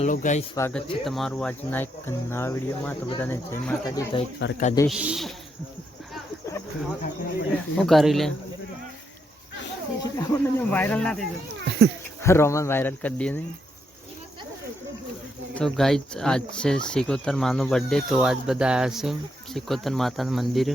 Hello ગાઈ સ્વાગત છે તમારું આજના એક નવા વિડીયોમાં. તો બધાને જય માતાજી, જય દ્વારકાધીશ. શું કરી લે? વાયરલ ના થઈ રોમન વાયરલ કરી દઈએ ને. તો ગાઈ આજ છે સિકોતર માનો બર્થડે તો આજ બધા આવ્યા છે સિકોતર મંદિર. મંદિરે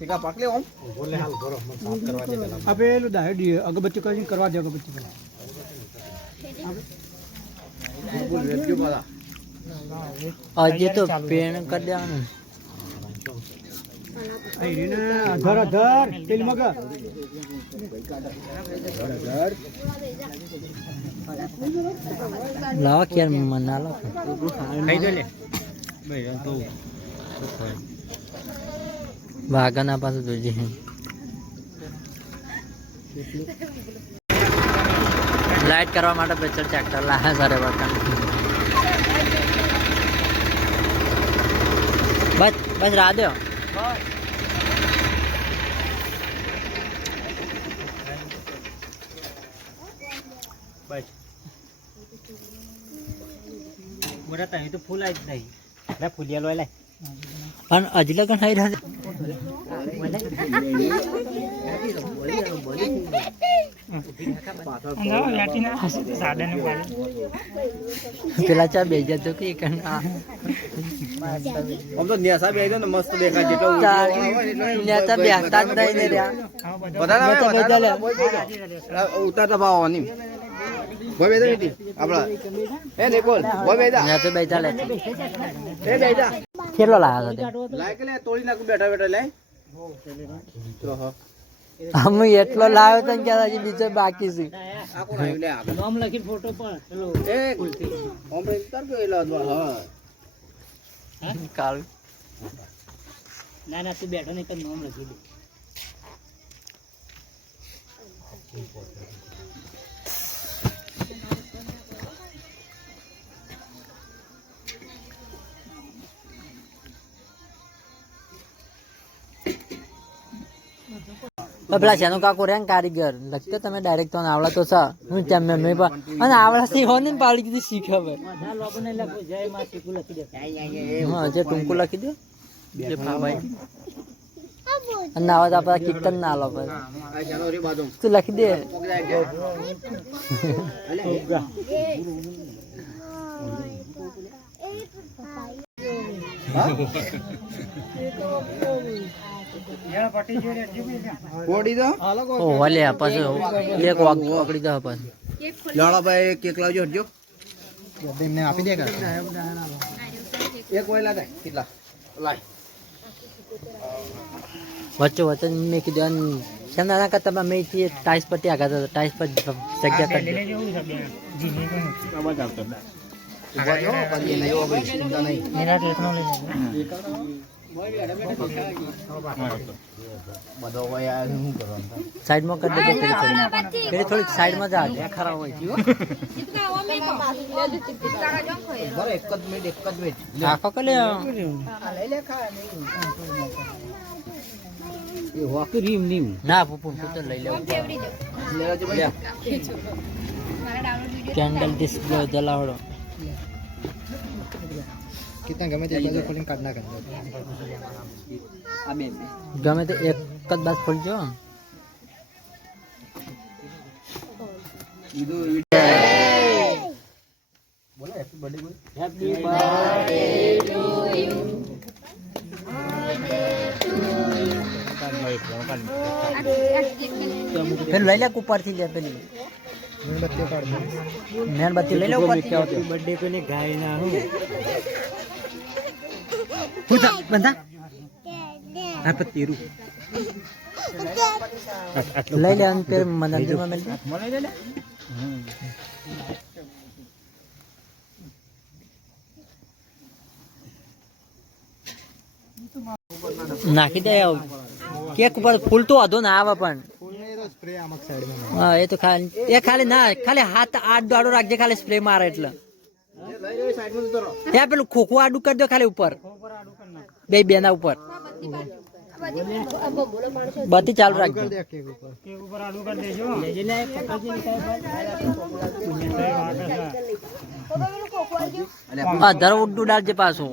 આ પેલું. દાહડી અગરબત્તી કરીને કરવા દે અગરબત્તી પેલા. આજે તો પેન કરી દેવાનું. અધર અધર તેલ મગ. લાવો ક્યારે મને ના લો ખાઈ દે લે. વાઘાના પાસે જોજે લાઈટ કરવા માટે પ્રેશર ટ્રેક્ટર લાવે સરે બકા બસ બસ રાહ દો. મોટા તને તો ફૂલ આવી જ નહીં ફૂલિયા લોય લે. પણ હજી લગન થઈ રહ્યા પેલા ચા બે જતો કે આમ તો નેસા બે ને મસ્ત દેખાય જેટલો નેતા બેસતા જ નહીં ને રહ્યા. ઉતારતા ભાવ આવવાની બેટી. આપડા એ લે. એ કેટલો લાવ્યો હતો લાય કે લે તોડી નાખું બેઠા બેઠા લે તો અમે એટલો લાવ્યો તો ને કે હજી બીજો બાકી છે. આ કોણ આવ્યું? લે આગળ. નામ લખી ફોટો પણ હેલો એ ઓમ રે ઉતાર ગયો એલા હા. કાલ. ના ના તું બેઠો નહીં તો નામ લખી દે પેલા શેનો કાકો રે ને કારીગર? લખતો તમે ડાયરેક્ટ તો આવડા તો છે હું તેમ મેં મેં પણ અને આવડા થી હોને પાડી દીધી શીખે હવે. બધા લખો જય માં શીખું લખી દે હા જે ટૂંકું લખી દો. અને ના આવે તો આપણે કીર્તન ના લો પછી આ જાનો રે બાજુ તું લખી દો ઓ વલે પછી એક વાગ પકડી દો પછી. લાડા ભાઈ કેક લાવજો હટજો. એમને આપી દે એક ઓયલા દે કેટલા? લાય. વચ્ચે વચ્ચે મેં કીધું અને શેના ના કરતા મેં થી ટાઈસ પર ત્યાં કરતા હતા ટાઈસ પર જગ્યા કરી ઊભા જો પછી નહીં હો ભાઈ ચિંતા નહીં એના ટેકનો સાઈડમાં કરી દે પેલી થોડી સાઈડમાં જા ત્યાં ખરા હોય એક જ મિનિટ એક જ મિનિટ આખો કે લે રીમ નીમ ના પૂપુ તું તો લઈ લેવું કેન્ડલ ડિસ્પ્લે જલાવડો કિતના ગમે તે બાજુ ખોલીને કાઢ ના કરજો ગમે તે એક જ બાજુ ખોલજો બોલો હેપી બર્થડે બોલ. હેપી પેલું લઈ લે ઉપરથી લે પેલી. મીણબત્તીઓ કાઢ મેણબત્તી લઈ લો બર્થડે કોને ગાય ના હું. પૂછા બંધા? આ પણ લઈ લે અને પેર મંદિરમાં મેલ લે નાખી દે કેક ઉપર ફૂલ તો ના આવે પણ. હા એ તો ખાલી એ ખાલી ના ખાલી હાથ આડ આડો રાખજે ખાલી સ્પ્રે મારે એટલે. ત્યાં પેલું ખોખું આડું કરી દો ખાલી ઉપર. બે બેના ઉપર. બધી ચાલુ રાખજો. અધર ઉડ્ડું ડાલજે પાછું.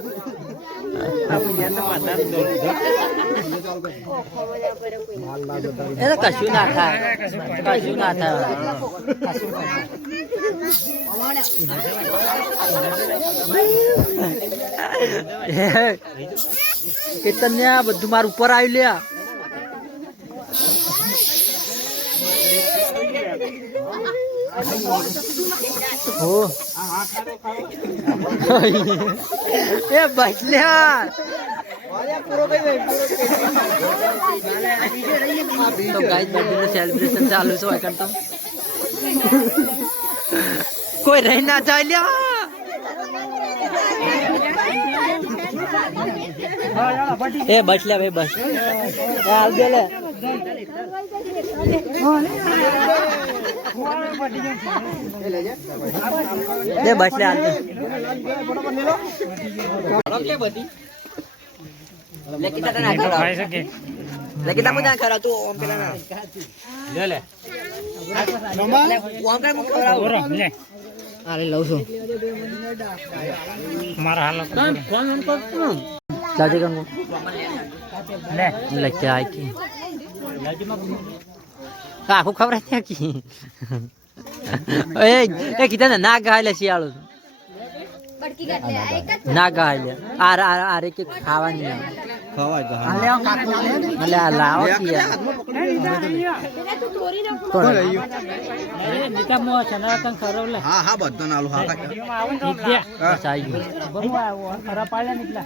એ તો કશું ના થાય કશું ના થાય હે, ને બધું મારું ઉપર આવ્યું લ્યા એ બચલ્યા તો ગાઈસ બર્થડે સેલિબ્રેશન ચાલુ છે કોઈ રહી ના જાય લ્યા એ બસ લે ભાઈ બસ. એ હાલ દે લે. દે બસ લે હાલ દે. લેકિતા મુજા ખરા તું ઓમ પેલા ના લે. લે ઓમ કઈ મુખ ખવડાવ અરે લઉં છું મારા હાલ ફોન ઓન કર જાજે ગંગો લે લે કે આખું ખબર ત્યાં કી. એ એ કીધા ને ના ગાય લે શિયાળો ના ગાય લે આ આ આ રે કે ખાવાની ના ખવાય લાવો કી હા હા બધો નાલો હા ગયું. કાકા લે કાકા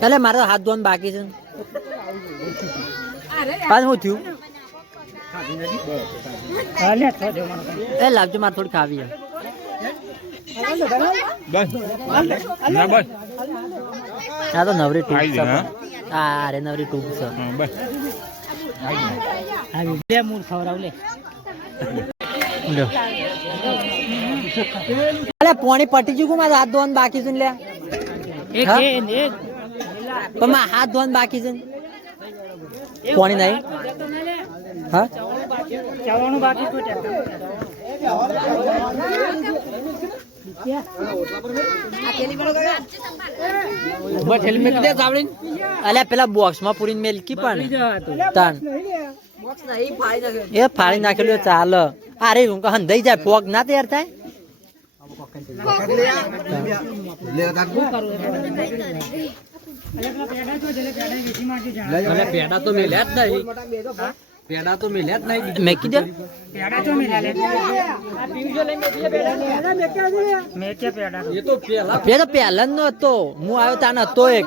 ચાલે મારે તો હાથ ધોવાનું બાકી છે. પાછું હું થયું? એ લાવજો મારે થોડી ખાવી આ તો નવરી ટૂંક છે. આ રે નવરી ટૂંક છે. લ્યો. અલે પોણી પટી ગયું કે મારે હાથ ધોવાનું બાકી છે લે? પણ હાથ ધોવાનું બાકી છે ને? પોણી નહીં? હા? બસ હેલ્મેટ દે સાવડીને અલ્યા પેલા બોક્સમાં પૂરીને મેલકી પણ તાન. એ ફાળી નાખેલું ચાલે. અરે હું કહું હંધાઈ જાય પોગ ના તૈયાર થાય? પેડા તો મેલ્યા જ નહીં. પેડા તો મેલ્યા જ નહીં. મેકી દે. પેલો નો હતો હું આવ્યો ત્યાં હતો એક.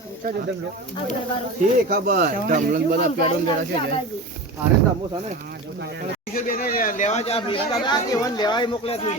ઠીક ખબર. જમલન બધા પેડો ને બેડા છે જાય. અરે તમો છે. ને કિશોરબેને લેવા જા ભીખા દાદા કે વન લેવાય મોકલ્યા તું.